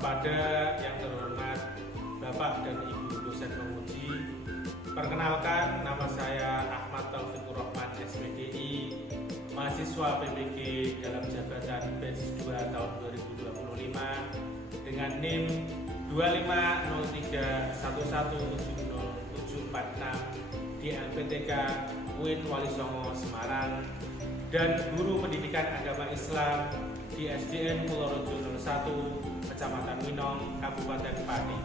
Kepada yang terhormat Bapak dan Ibu dosen penguji, perkenalkan, nama saya Ahmad Taufikur Rahman SPDI, mahasiswa PBG dalam jabatan batch 2 tahun 2025 dengan NIM 25031170746 di LPTK UIN Walisongo Semarang dan guru pendidikan agama Islam di SDN Purworejo 01 Kecamatan Winong, Kabupaten Pati.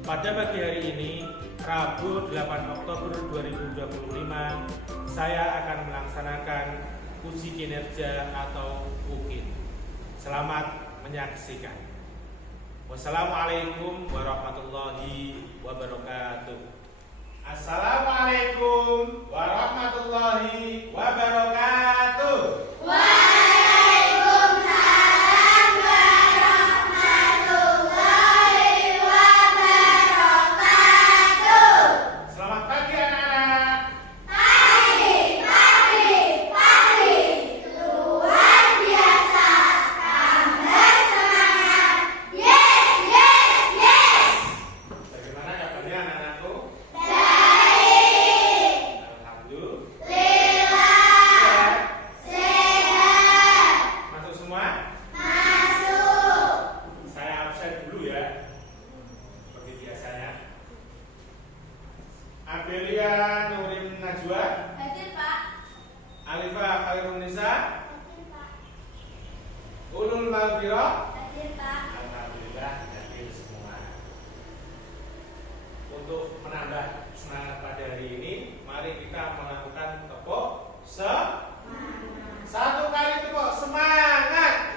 Pada pagi hari ini, Rabu 8 Oktober 2025, saya akan melaksanakan uji kinerja atau UKIN. Selamat menyaksikan. Wassalamualaikum warahmatullahi wabarakatuh. Assalamualaikum warahmatullahi wabarakatuh. Abelia Nurin Najwa. Hadir, Pak. Alifah Khairun Nisa. Hadir, Pak. Ulul Maghfirah. Hadir, Pak. Alhamdulillah hadir semua. Untuk menambah semangat pada hari ini, mari kita melakukan tepuk satu kali tepuk semangat.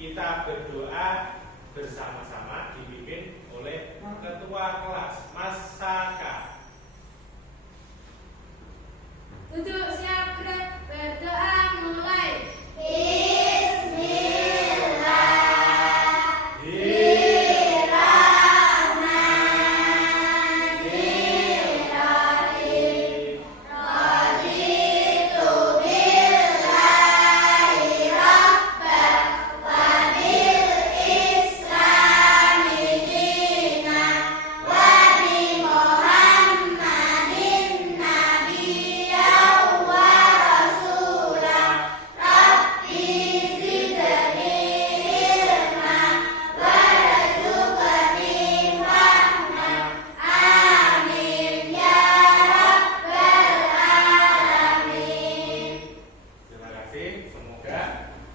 Kita berdoa bersama-sama dipimpin oleh Ketua Kelas Mas Saka. Duduk siap gerak, berdoa mulai.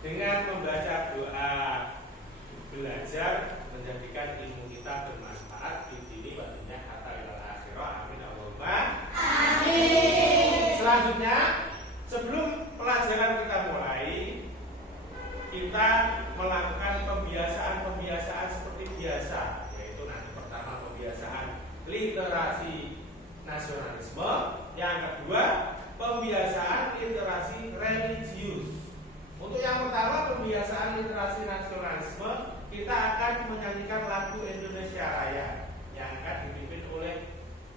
Dengan membaca doa belajar menjadikan ilmu kita bermanfaat di dini wa dunya hatta ilal akhirah. Amin Allahumma amin. Selanjutnya, sebelum pelajaran kita mulai, kita melakukan pembiasaan seperti biasa, yaitu nanti pertama pembiasaan literasi nasionalisme, yang kedua pembiasaan literasi religius. Untuk yang pertama, pembiasaan literasi nasionalisme, kita akan menyanyikan lagu Indonesia Raya yang akan dipimpin oleh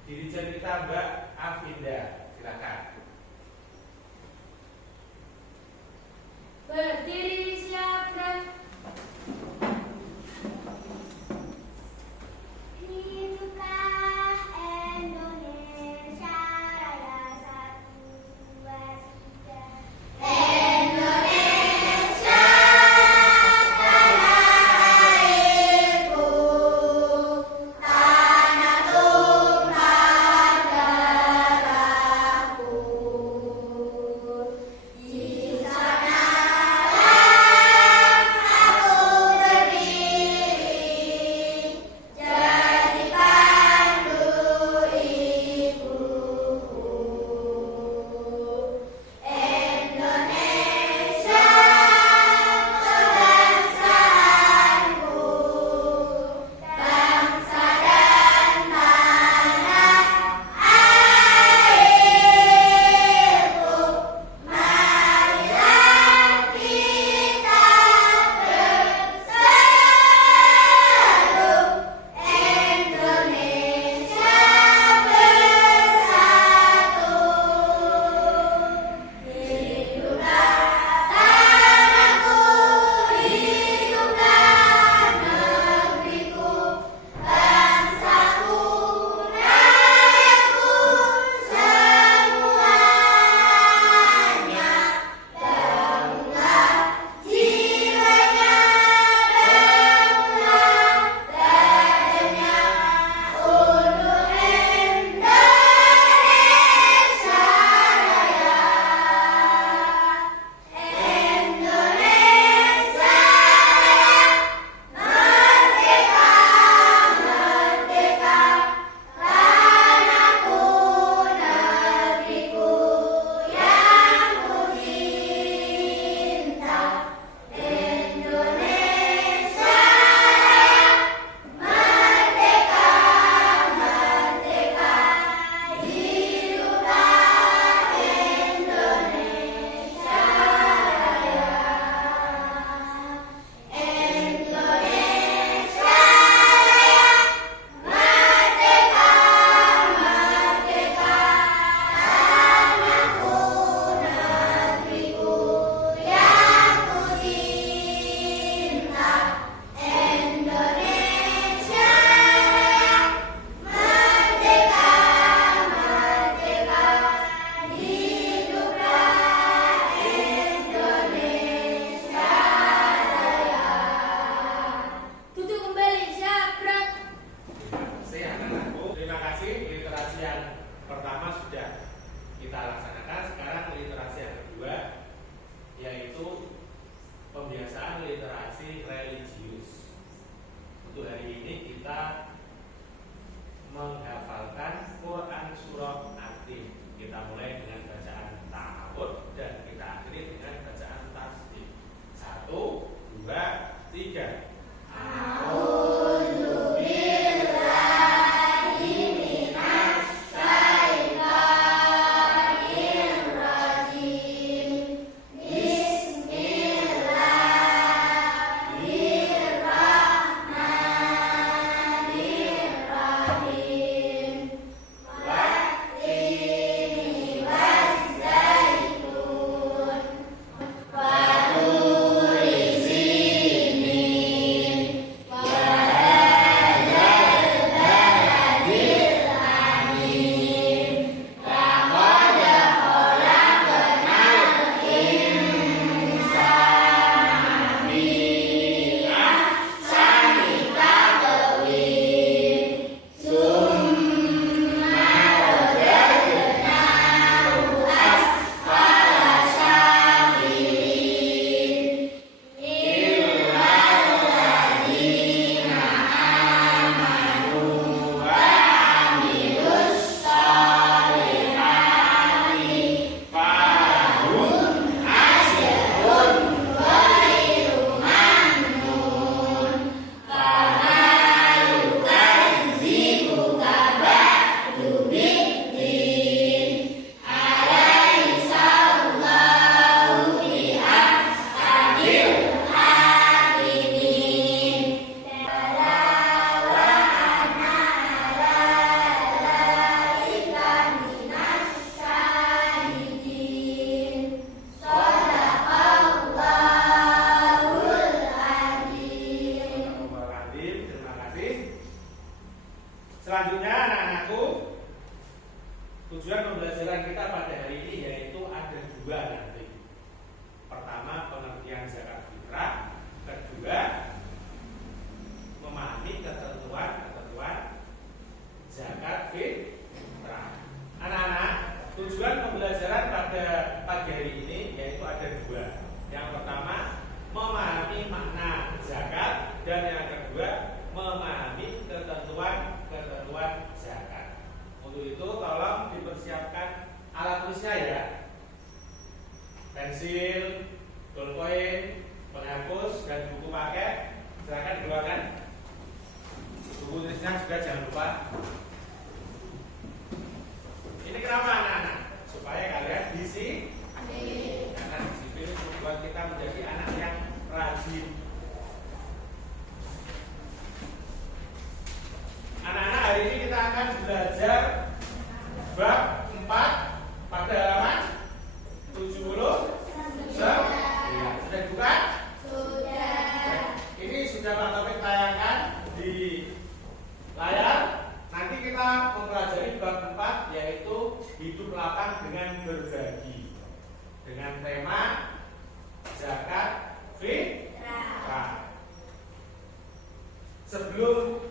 dirijen kita Mbak Afinda. Silakan. Berdiri siap gerak. Tanah tung Selanjutnya anak-anakku, tujuan pembelajaran kita pada hari ini yaitu ada dua nanti. Pertama, pengertian zakat fitrah. Kedua, memahami ketentuan zakat fitrah. Anak-anak, tujuan pembelajaran pada pagi hari ini yaitu ada dua. Yang pertama, memahami makna zakat, dan yang kedua, memahami ketentuan zakat. Untuk itu tolong dipersiapkan alat tulisnya ya. Pensil, ballpoint, penghapus, dan buku paket. Silakan keluarkan. Buku tulisnya juga jangan lupa. Ini kenapa anak-anak? Supaya kalian disiplin. Karena disiplin membuat kita menjadi anak yang rajin. Anak-anak, hari ini kita akan belajar bab 4 pada halaman 70. Sudah buka? Sudah. Ini sudah Pak Taufik tayangkan di layar. Nanti kita mempelajari bab 4 yaitu hidup lapang dengan berbagi, dengan tema zakat fitrah. Sebelum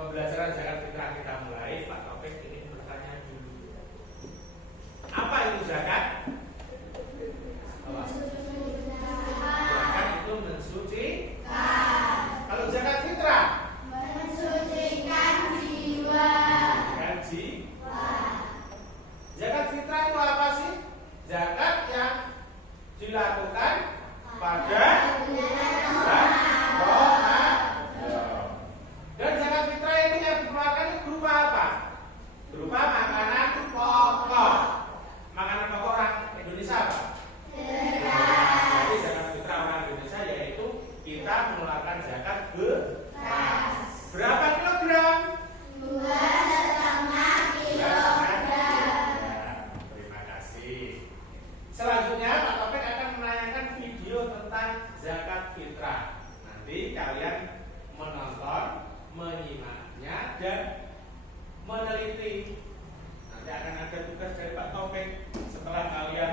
pembelajaran zakat fitrah kita mulai, Pak Taufik ingin bertanya dulu. Apa itu zakat? Zakat itu mensucikan. Kalau zakat fitrah? Mensucikan jiwa. Zakat fitrah itu apa sih? Zakat yang dilakukan pada Ramadan. Dan zakat fitrah ini yang dikeluarkan itu berupa apa? Berupa makanan pokok. Makanan pokok orang Indonesia apa? Jadi zakat fitrah orang Indonesia yaitu kita mengeluarkan zakat beras. Berapa kilogram? 2,5 kilogram. Terima kasih. Selanjutnya Pak Taufik akan menayangkan video tentang zakat fitrah. Nanti kalian menonton, menyimaknya, dan meneliti. Nanti akan ada tugas dari Pak Taufik setelah kalian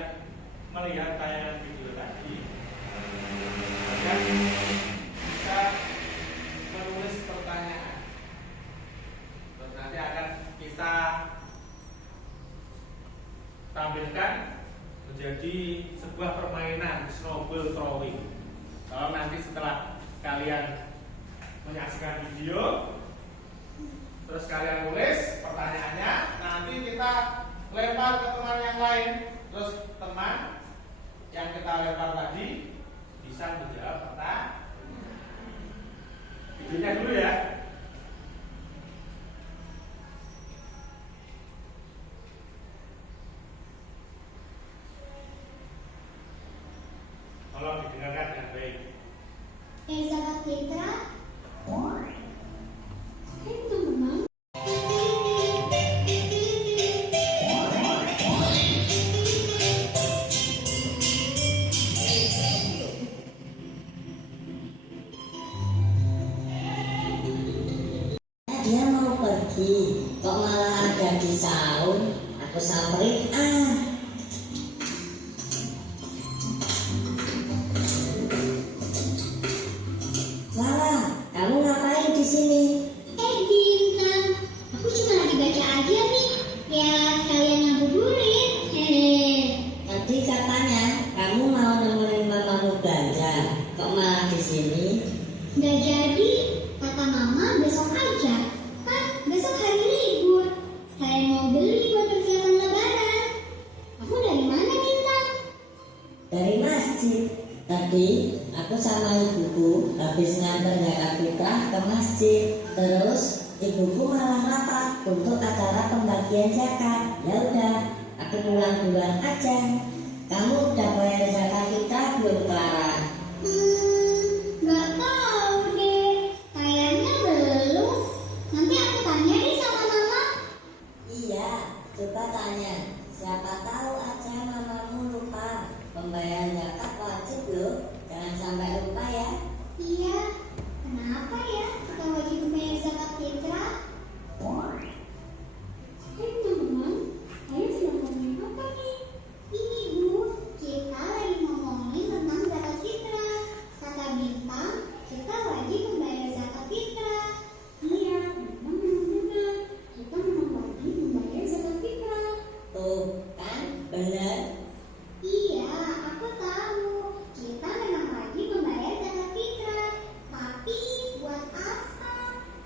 melihat tayangan video tadi. Kalian bisa menulis pertanyaan. Terus nanti akan kita tampilkan menjadi sebuah permainan snowball throwing. Kalau nanti setelah kalian menyaksikan video, terus kalian tulis pertanyaannya, nanti kita lempar ke teman yang lain, terus teman yang kita lempar tadi bisa menjawab pertanyaan. Videonya dulu ya. Tolong didengarkan dengan baik. Zakat fitrah itu memang dia mau pergi, kok malah ada di saung. Aku samperin Lala, kamu ngapain di sini? Bintang, aku cuma lagi baca aja nih. Ya sekalian ngabuburit. Tadi katanya kamu mau nemenin mamamu belanja, kok malah di sini? Nggak jadi, kata mama besok aja. Kan besok hari libur. Saya mau beli buat persiapan lebaran. Kamu dari mana, Bintang? Dari masjid. Tadi aku sama ibuku habis nganter zakat fitrah ke masjid. Terus ibuku malah rapat untuk acara pembagian zakat. Ya udah, aku pulang duluan aja. Kamu udah bayar zakat fitrah belum, Clara? Nggak tahu deh. Kayaknya belum. Nanti aku tanya deh sama mama. Iya, coba tanya. Siapa tahu aja mamamu lupa. Pembayaran zakat wajib loh. Jangan sampai lupa ya. Iya, kenapa ya kita wajib membayar zakat fitrah?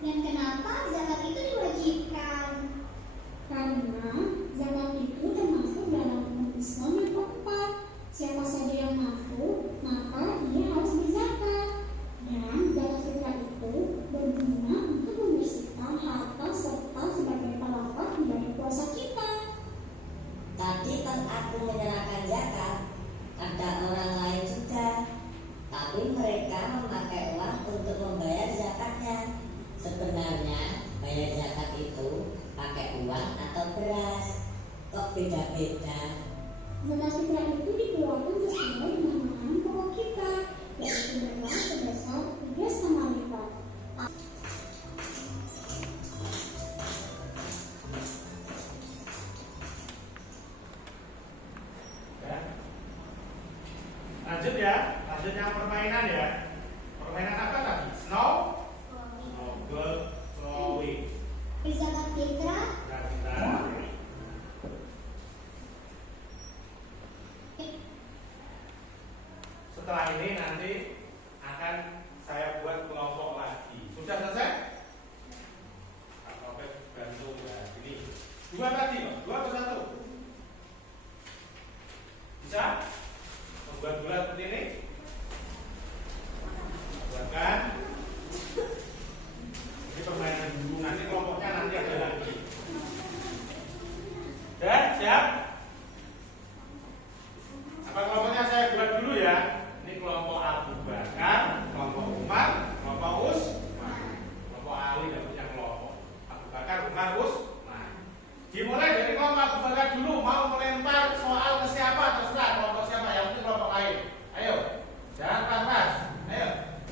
Dan kenapa zakat itu diwajibkan? Karena zakat itu termasuk dalam hukum Islam yang keempat. Siapa saja yang mampu, maka dia harus berzakat. Dan zakat fitrah itu berguna untuk membersihkan harta serta sebagai pelopor dari puasa kita. Tadi pas aku menyerahkan zakat, ada orang lain juga, tapi mereka memakai uang untuk membayar zakatnya. Sebenarnya bayar zakat itu pakai uang atau beras, kok beda-beda? Zakat fitrah itu dikeluarkan sesuai dengan makanan pokok kita, yaitu beras sebesar 3,5 liter. Lanjut ya, lanjut yang permainan ya. Permainan apa tadi? Snow, snowball, snowing. Zakat fitrah Nah, kita setelah ini nanti akan saya buat kelompok lagi. Sudah selesai? Oke, bantu ya. Ini dua tadi, Pak. Dua atau satu? Bisa? Membuat bulat seperti ini? Buatkan. Ini permainan dulu. Nanti kelompoknya nanti ada lagi. Dan siap? Apa kelompoknya saya buat dulu ya? Ini kelompok Abu Bakar, kelompok Umar, kelompok Usman. Kelompok Ali dan punya kelompok Abu Bakar, Umar, Usman. Dimulai dari kelompok Abu Bakar dulu. Mau melempar soal ke siapa terserah, kelompok siapa, yang penting kelompok lain. Ayo, jangan keras. Ayo,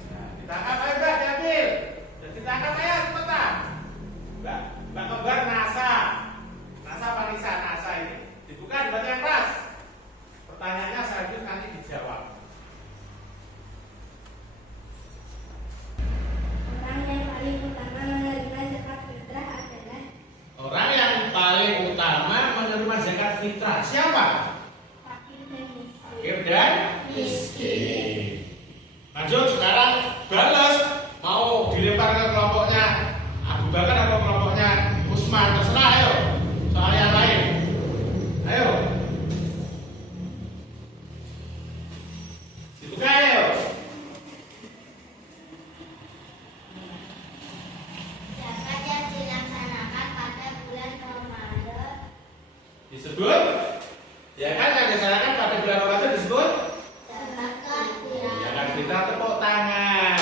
nah, ditangkap ayo Mbak, diambil. Dan ditangkap ayo cepetan. Mbak kembar NASA. NASA apa Nisa? NASA ini. Dibuka, dibaca yang keras. Pertanyaannya selanjutnya nanti dijawab. Orang yang paling utama menerima zakat fitrah adalah Orang yang paling utama menerima zakat fitrah siapa? fakir dan miskin. Fakir dan miskin. Lanjut sekarang balas, mau dilempar ke kelompoknya Abu Bakar atau kelompoknya Usman, terserah. Ayo, soal yang lain. Ayo, dibuka ayo. Zakat yang dilaksanakan pada bulan Ramadan Disebut, ya kan, yang dilaksanakan pada bulan Ramadan disebut zakat zakat fitrah. Tepuk tangan.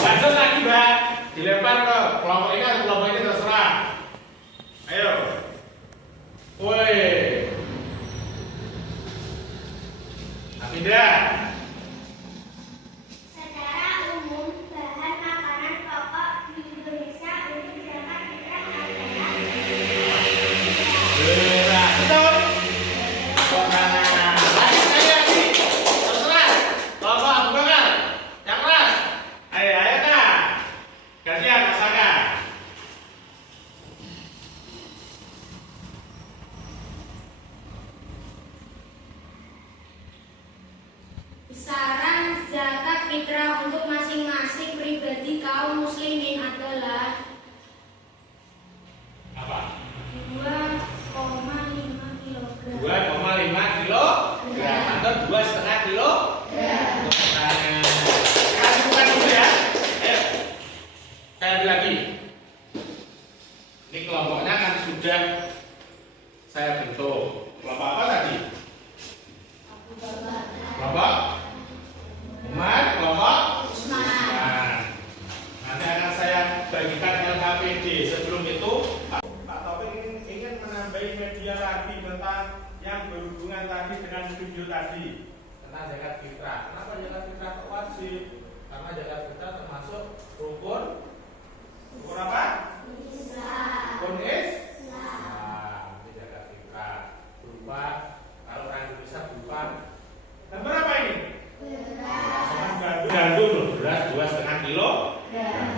Lanjut lagi Mbak, dilempar ke kelompok ini atau kelompok ini terserah. Ayo. Woi. Aminda. Secara umum, bahan makanan pokok di Indonesia untuk zakat fitrah adalah Berat. Betul. Tepuk tangan. Lagi. Terserah. Kelompok Abu Bakar. Yang keras. Ayo Kak. Gantian Mas Saka. Besaran zakat fitrah untuk masing-masing pribadi kaum muslimin adalah Apa? 2,5 kg. 2,5 kilogram atau 2,5 kilogram. Kita bukan dulu ya. Ayo. Saya ambil lagi. Ini kelompoknya kan sudah saya bentuk. Kelompok apa tadi? Kelompok Umar, kelompok Usman. Nanti akan saya bagikan LKPD. Sebelum itu Pak Taufik ingin menambahi media lagi tentang yang berhubungan tadi dengan video tadi tentang zakat fitrah. Kenapa zakat fitrah kok wajib? Karena zakat fitrah termasuk rukun apa? Rukun Islam. Ini zakat fitrah berupa, kalau orang Indonesia berupa berapa ini? Gandum beras 2,5 kilo.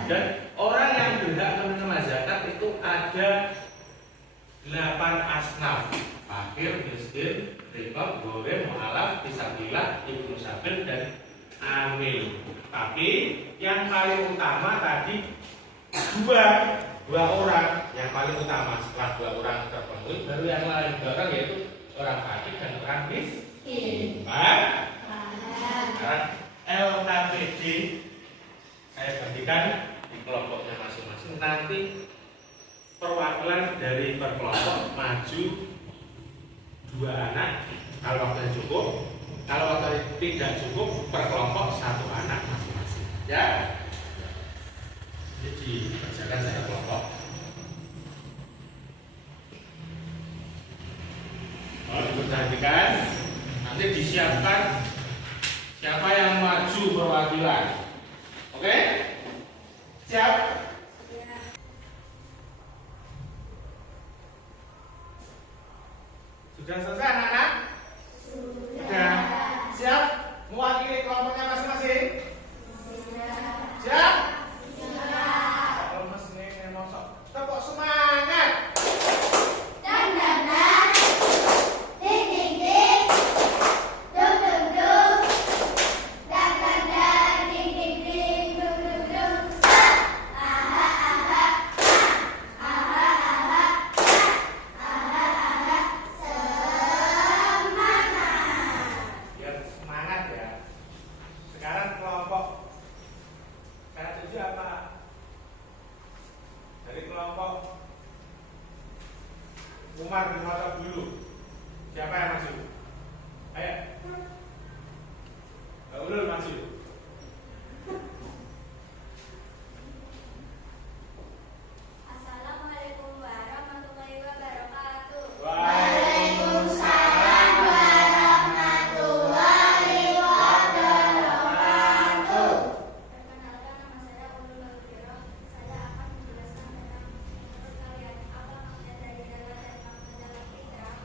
Dan orang yang berhak menerima zakat itu ada 8 asnaf: fakir, miskin, riqab, gorem, mu'alaf, fisabilillah, ibnu sabil, dan amil. Tapi yang paling utama tadi dua orang yang paling utama. Setelah dua orang terpenuhi, baru yang lain dua orang, yaitu orang fakir dan orang miskin. Sekarang LKPD saya bagikan di kelompoknya masing-masing. Nanti perwakilan dari per kelompok maju 2 anak kalau waktunya cukup. Kalau waktunya tidak cukup, per kelompok 1 anak masing-masing. Ya. Jadi dikerjakan secara kelompok. Kalau diperhatikan, nanti disiapkan siapa yang maju perwakilan. Oke? Siap? Sudah selesai anak-anak? Sudah. Siap? Mewakili kelompoknya masing-masing? Siap? Kalau mesinnya mosok, tepuk semangat. Biar semangat ya. Sekarang kelompok saya tuju apa? Dari kelompok Umar bin Khattab dulu. Siapa yang maju? Ayo. Mbak Ulul maju. Assalamualaikum warahmatullahi wabarakatuh. Waalaikumsalam warahmatullahi wabarakatuh. Perkenalkan, nama saya Ulul Bagiro. Saya akan menjelaskan tentang menurut kalian apa makna dari dalam dan makna dalam fitrah.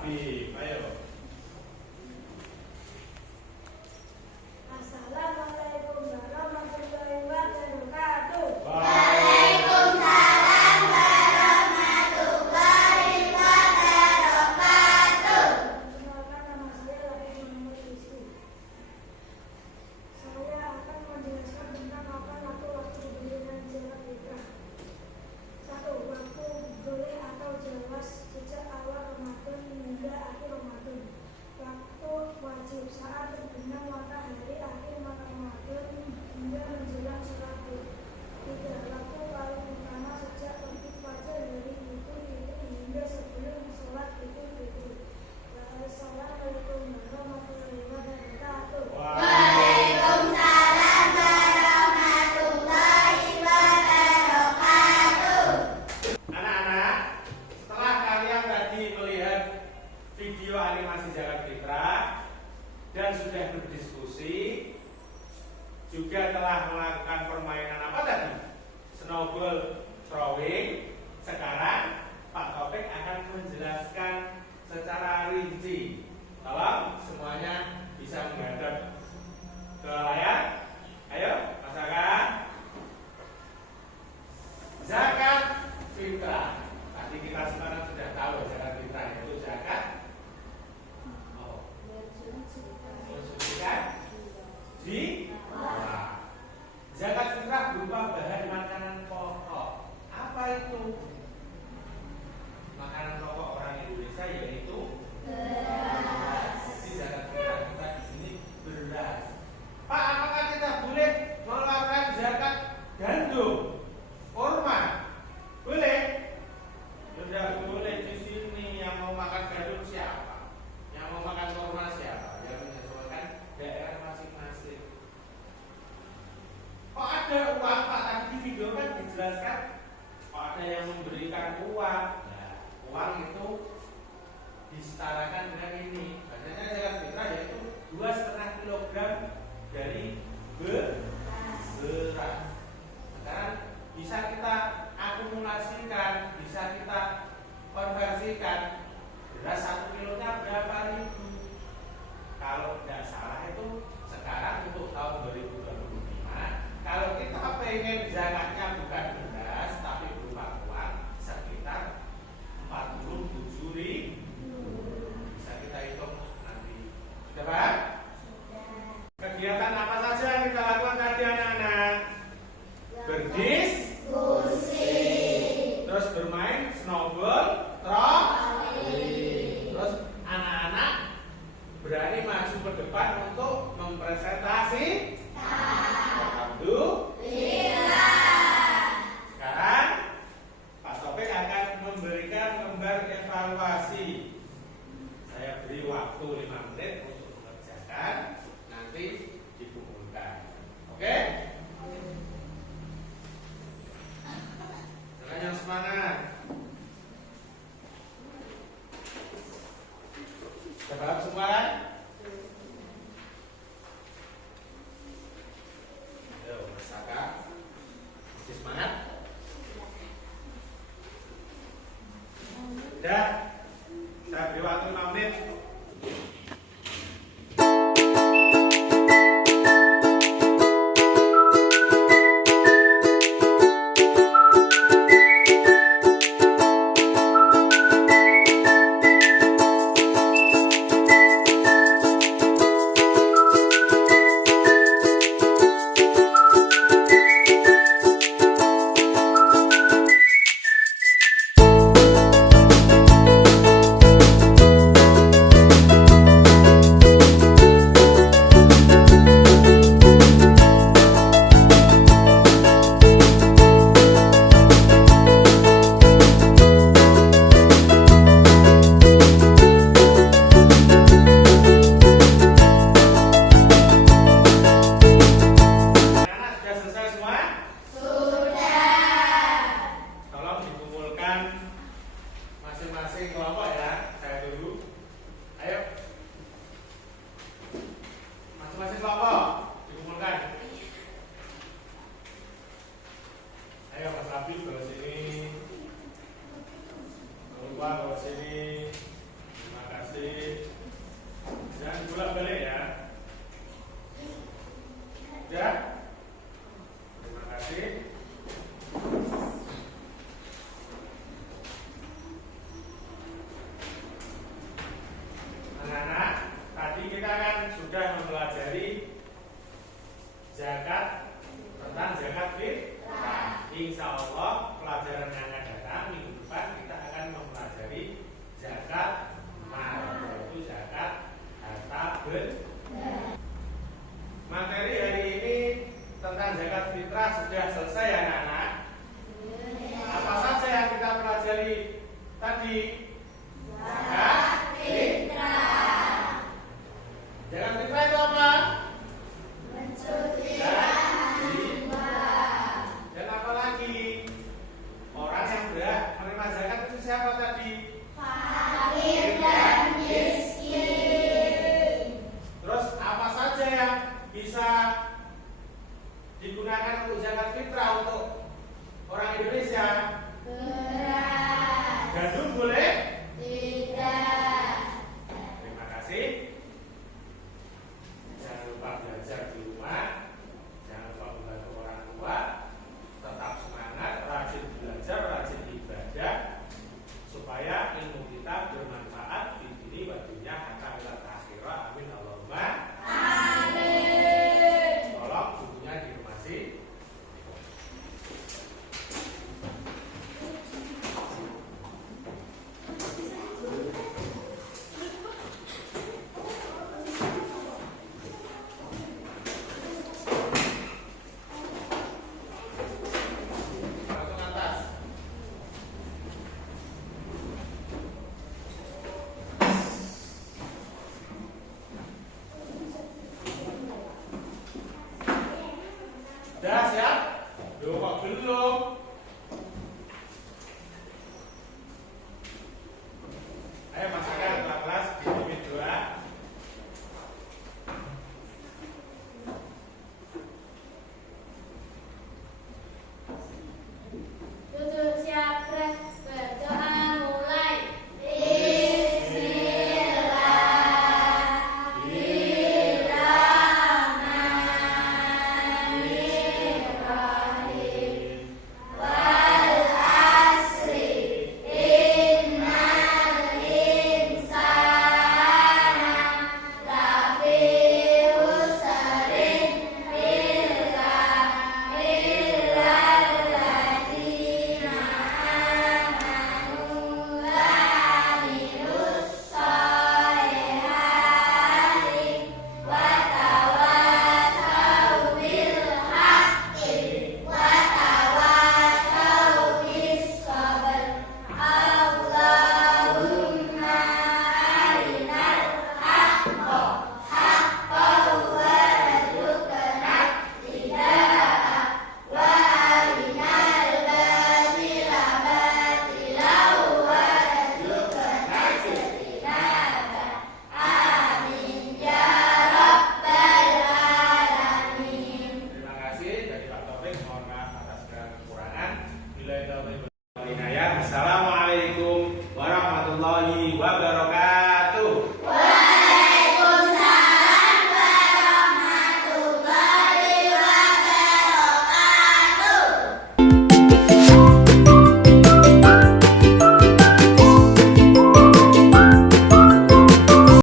Habib. Ayo. Assalamualaikum warahmatullahi wabarakatuh. Waalaikumsalam warahmatullahi wabarakatuh. Perkenalkan, nama saya Latif Muhammad Rizky. Saya akan menjelaskan tentang apa waktu berdirinya Zakat Fitrah. 1. Waktu boleh atau jelas sejak awal Ramadan hingga akhir Ramadan. Waktu wajib saat terbenam matahari akhir Ramadan hingga menjelang sholat Duha. 3. Waktu paling utama sejak terbit fajar dari Idul Fitri hingga sebelum sholat Idul Fitri. Wassalamualaikum warahmatullahi wabarakatuh. Waalaikumsalam warahmatullahi wabarakatuh. Anak-anak, setelah kalian tadi melihat video animasi Zakat Fitrah dan sudah berdiskusi, juga telah melakukan permainan apa tadi? Snowball throwing. Sekarang Pak Taufik akan menjelaskan secara rinci. Tolong semuanya bisa menghadap ke layar. Ayo, masakan zakat fitrah. Tadi kita sekarang sudah tahu zakat fitrah itu zakat mensucikan jiwa. Zakat fitrah berupa bahan makanan pokok. Apa itu? Makanan pokok orang Indonesia yaitu beras. Jadi zakat fitrah kita di sini beras. Pak, apakah kita boleh mengeluarkan zakat gandum, kurma? Boleh? Tidak boleh di sini. Yang mau makan gandum siapa? Yang mau makan kurma siapa? Yang menyesuaikan daerah masing-masing. Kok ada uang Pak? Tadi di video kan dijelaskan kok ada yang memberikan uang. Nah, uang itu disetarakan dengan ini. Biasanya zakat fitrah yaitu 2,5 kilogram dari beras. Sekarang bisa kita akumulasikan, bisa kita konversikan. Beras 1 kilonya berapa ribu? Kalau tidak salah itu sekarang untuk tahun 2025, kalau kita pengen zakatnya bukan beras tapi berupa uang, sekitar 47.000. Bisa kita hitung nanti. Sudah paham? Kegiatan apa saja yang kita lakukan tadi anak-anak? Berdiskusi, terus bermain snowball, terus anak-anak berani maju ke depan untuk mempresentasikan. Alhamdulillah. Sekarang Pak Taufik akan memberikan lembar evaluasi. Saya beri waktu 5 menit untuk mengerjakan, nanti dikumpulkan. Oke? Jangan yang semangat. Sudah paham semua kan?